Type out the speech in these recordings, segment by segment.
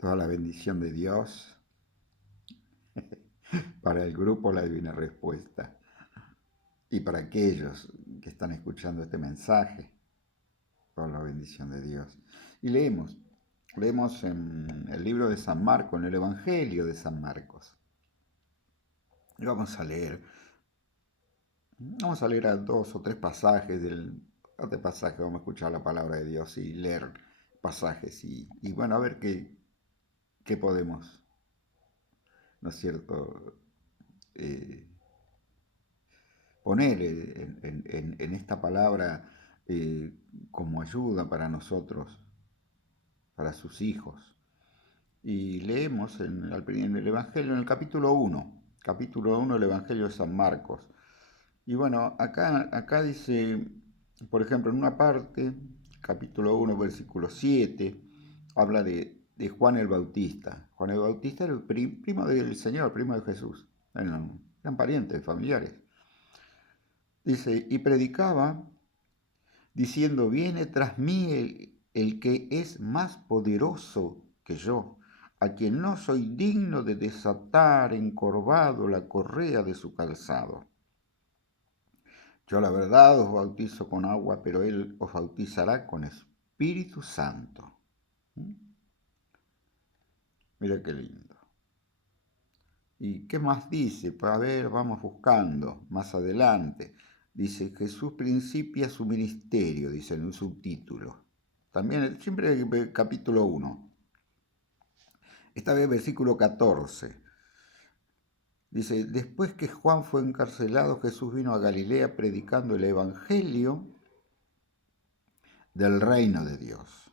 Toda la bendición de Dios para el grupo La Divina Respuesta y para aquellos que están escuchando este mensaje, toda la bendición de Dios. Y leemos en el libro de San Marcos, en el Evangelio de San Marcos. Y vamos a leer a dos o tres pasajes de pasaje, vamos a escuchar la palabra de Dios y leer pasajes y bueno, a ver qué podemos, ¿no es cierto?, eh, poner en esta palabra como ayuda para nosotros, para sus hijos. Y leemos en el Evangelio, en el capítulo 1 del Evangelio de San Marcos. Y bueno, acá dice, por ejemplo, en una parte, capítulo 1, versículo 7, habla de Juan el Bautista. Juan el Bautista era el primo del Señor, primo de Jesús. Eran parientes, familiares. Dice, y predicaba diciendo, viene tras mí el que es más poderoso que yo, a quien no soy digno de desatar encorvado la correa de su calzado. Yo la verdad os bautizo con agua, pero él os bautizará con Espíritu Santo. Mira qué lindo. ¿Y qué más dice? Para ver, vamos buscando más adelante. Dice, Jesús principia su ministerio, dice en un subtítulo. También, siempre el capítulo 1. Esta vez versículo 14. Dice, después que Juan fue encarcelado, Jesús vino a Galilea predicando el evangelio del reino de Dios,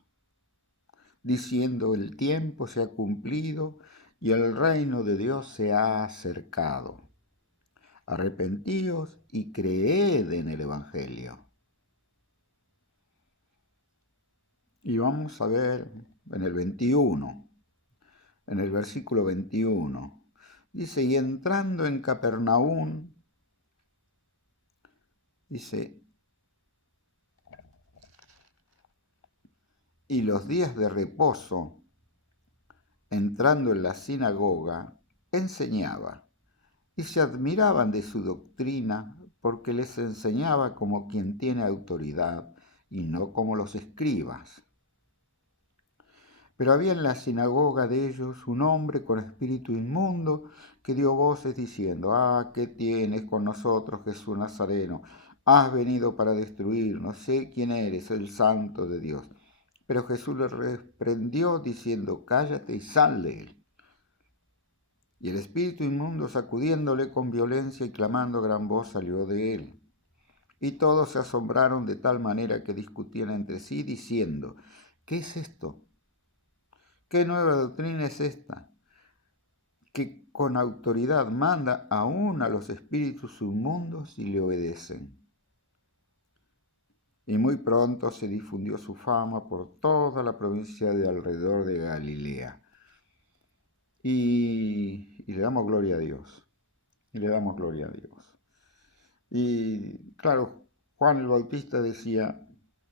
diciendo, el tiempo se ha cumplido y el reino de Dios se ha acercado. Arrepentíos y creed en el evangelio. Y vamos a ver en el 21, en el versículo 21. Dice, y entrando en Capernaum, dice, y los días de reposo, entrando en la sinagoga, enseñaba, y se admiraban de su doctrina, porque les enseñaba como quien tiene autoridad, y no como los escribas. Pero había en la sinagoga de ellos un hombre con espíritu inmundo que dio voces diciendo, ¿qué tienes con nosotros, Jesús Nazareno? Has venido para destruirnos, sé quién eres, el Santo de Dios. Pero Jesús le reprendió diciendo, cállate y sal de él. Y el espíritu inmundo, sacudiéndole con violencia y clamando a gran voz, salió de él. Y todos se asombraron de tal manera que discutían entre sí, diciendo, ¿qué es esto? ¿Qué nueva doctrina es esta? Que con autoridad manda aún a los espíritus inmundos y le obedecen. Y muy pronto se difundió su fama por toda la provincia de alrededor de Galilea. Y le damos gloria a Dios. Y le damos gloria a Dios. Y claro, Juan el Bautista decía,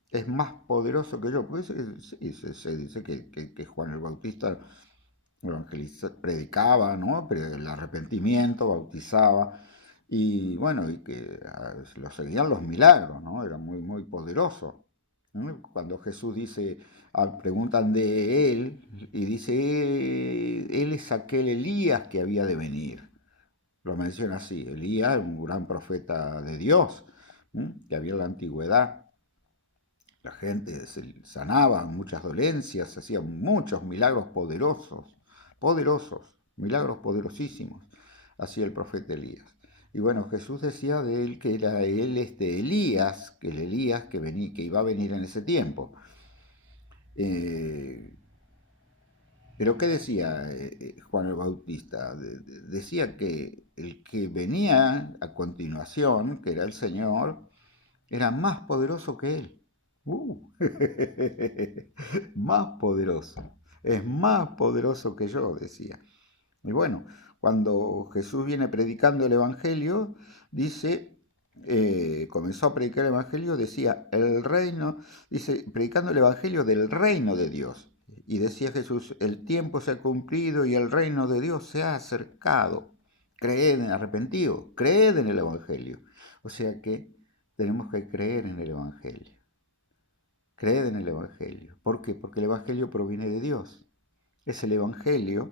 es más poderoso que yo. Pues sí, se dice que Juan el Bautista predicaba, ¿no? El arrepentimiento, bautizaba, y bueno, y que lo seguían los milagros, ¿no? Era muy, muy poderoso. ¿No? Cuando Jesús dice, preguntan de él, y dice, él es aquel Elías que había de venir. Lo menciona así, Elías, un gran profeta de Dios, que había en la antigüedad. La gente se sanaba muchas dolencias, hacían muchos milagros poderosos, milagros poderosísimos, hacía el profeta Elías. Y bueno, Jesús decía de él que era él Elías, que el Elías que iba a venir en ese tiempo. Pero ¿qué decía Juan el Bautista? Decía que el que venía a continuación, que era el Señor, era más poderoso que él. Uh, más poderoso. Es más poderoso que yo, decía. Y bueno, cuando Jesús viene predicando el Evangelio, dice, comenzó a predicar el Evangelio, decía, el reino, dice, predicando el Evangelio del reino de Dios. y decía Jesús, el tiempo se ha cumplido y el reino de Dios se ha acercado. Creed en arrepentido, creed en el Evangelio. O sea que tenemos que creer en el Evangelio. Creed en el Evangelio. ¿Por qué? Porque el Evangelio proviene de Dios. Es el Evangelio,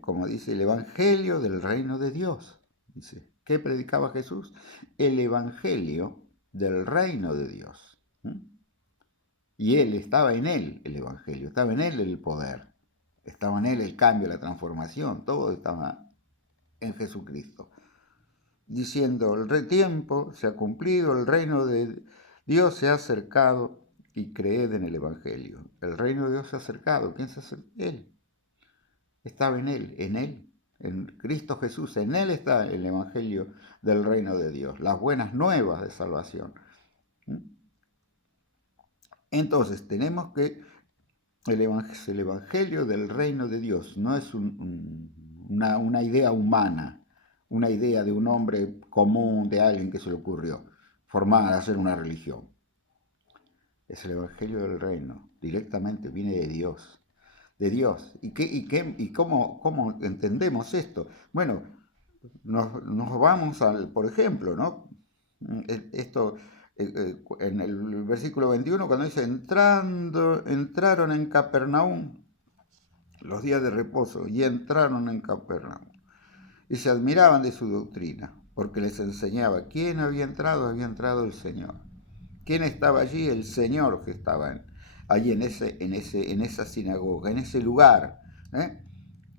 como dice, el Evangelio del reino de Dios. Dice, ¿qué predicaba Jesús? El Evangelio del reino de Dios. Y él estaba en él, el Evangelio, estaba en él el poder, estaba en él el cambio, la transformación, todo estaba en Jesucristo. Diciendo, el tiempo se ha cumplido, el reino de Dios se ha acercado y creed en el Evangelio. El reino de Dios se ha acercado. ¿Quién se acercó? Él. Estaba en él, en Cristo Jesús. En él está el Evangelio del reino de Dios, las buenas nuevas de salvación. Entonces, tenemos que el Evangelio del reino de Dios no es una idea humana, una idea de un hombre común, de alguien que se le ocurrió formar, hacer una religión. Es el Evangelio del reino, directamente viene de Dios. De Dios. ¿Y cómo entendemos esto? Bueno, nos vamos al, por ejemplo, ¿no? Esto en el versículo 21, cuando dice, entraron en Capernaum los días de reposo, y entraron en Capernaum, y se admiraban de su doctrina, porque les enseñaba. ¿Quién había entrado? Había entrado el Señor. ¿Quién estaba allí? El Señor que estaba allí en esa sinagoga, en ese lugar.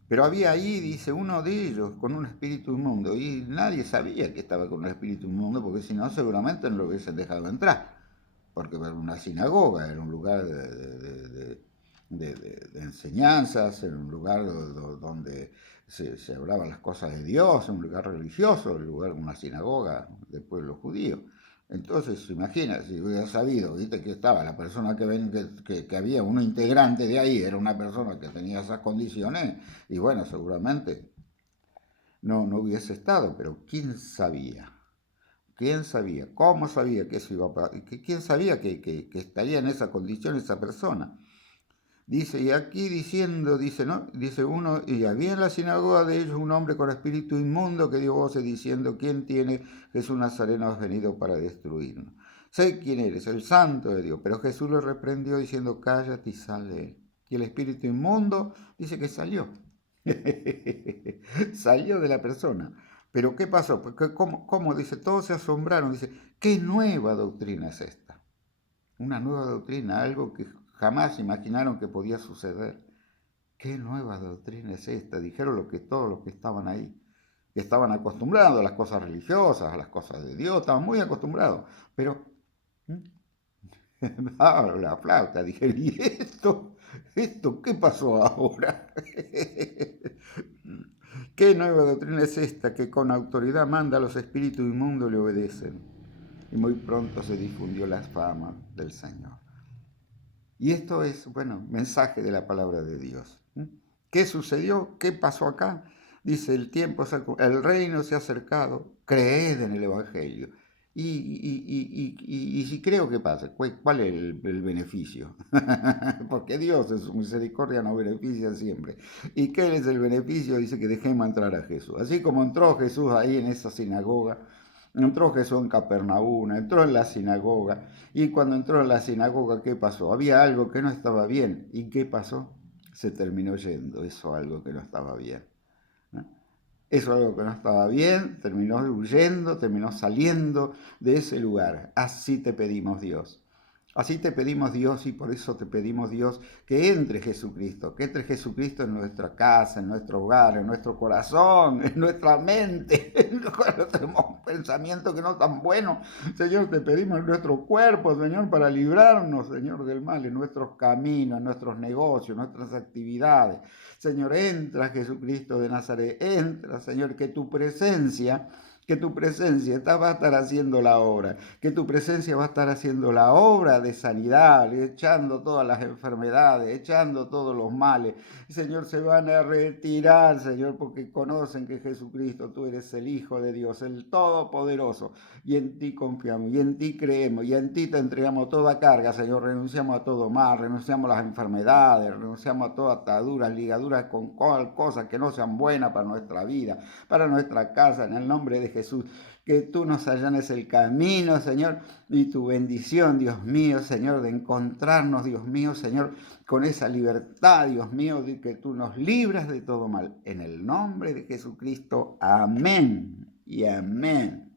Pero había ahí, dice, uno de ellos con un espíritu inmundo, y nadie sabía que estaba con un espíritu inmundo, porque si no, seguramente no lo hubiesen dejado entrar, porque era una sinagoga, era un lugar de enseñanzas, era un lugar donde se hablaban las cosas de Dios, un lugar religioso, una sinagoga del pueblo judío. Entonces, imagina, si hubiera sabido, ¿viste? Que estaba la persona que había, un integrante de ahí, era una persona que tenía esas condiciones, y bueno, seguramente no hubiese estado, pero ¿quién sabía? ¿Quién sabía? ¿Cómo sabía que eso iba a pasar? ¿Quién sabía que estaría en esa condición esa persona? Dice, y aquí diciendo, dice, ¿no? Dice uno, y había en la sinagoga de ellos un hombre con espíritu inmundo que dio voces diciendo, ¿quién tiene? Jesús Nazareno has venido para destruirnos. Sé quién eres, el santo de Dios. Pero Jesús lo reprendió diciendo, cállate y sal de él. Y el espíritu inmundo dice que salió. Salió de la persona. Pero ¿qué pasó? Porque, ¿cómo? Dice, todos se asombraron. Dice, ¿qué nueva doctrina es esta? Una nueva doctrina, algo que jamás imaginaron que podía suceder. ¿Qué nueva doctrina es esta? Dijeron todos los que estaban ahí, que estaban acostumbrados a las cosas religiosas, a las cosas de Dios, estaban muy acostumbrados, pero la flauta, dijeron, ¿y esto? ¿Esto qué pasó ahora? ¿Qué nueva doctrina es esta que con autoridad manda a los espíritus inmundos le obedecen? Y muy pronto se difundió la fama del Señor. Y esto es, bueno, mensaje de la palabra de Dios. ¿Qué sucedió? ¿Qué pasó acá? Dice, el reino se ha acercado, creed en el Evangelio. Y si creo, ¿qué pasa? ¿Cuál es el beneficio? Porque Dios en su misericordia nos beneficia siempre. ¿Y qué es el beneficio? Dice que dejemos entrar a Jesús. Así como entró Jesús ahí en esa sinagoga, entró Jesús en Capernaum, entró en la sinagoga, y cuando entró en la sinagoga, ¿qué pasó? Había algo que no estaba bien. ¿Y qué pasó? Se terminó yendo, eso algo que no estaba bien. ¿No? Eso algo que no estaba bien, terminó huyendo, terminó saliendo de ese lugar. Así te pedimos, Dios. Así te pedimos, Dios, y por eso te pedimos, Dios, que entre Jesucristo en nuestra casa, en nuestro hogar, en nuestro corazón, en nuestra mente, cuando tenemos un pensamiento que no es tan bueno. Señor, te pedimos en nuestro cuerpo, Señor, para librarnos, Señor, del mal, en nuestros caminos, en nuestros negocios, en nuestras actividades. Señor, entra Jesucristo de Nazaret, entra, Señor, que tu presencia que tu presencia va a estar haciendo la obra, que tu presencia va a estar haciendo la obra de sanidad, echando todas las enfermedades, echando todos los males. Señor, se van a retirar, Señor, porque conocen que Jesucristo, tú eres el Hijo de Dios, el Todopoderoso, y en ti confiamos, y en ti creemos, y en ti te entregamos toda carga, Señor. Renunciamos a todo mal, renunciamos a las enfermedades, renunciamos a todas ataduras, ligaduras con cosas que no sean buenas para nuestra vida, para nuestra casa, en el nombre de Jesús. Que tú nos allanes el camino, Señor, y tu bendición, Dios mío, Señor, de encontrarnos, Dios mío, Señor, con esa libertad, Dios mío, de que tú nos libras de todo mal. En el nombre de Jesucristo, amén y amén.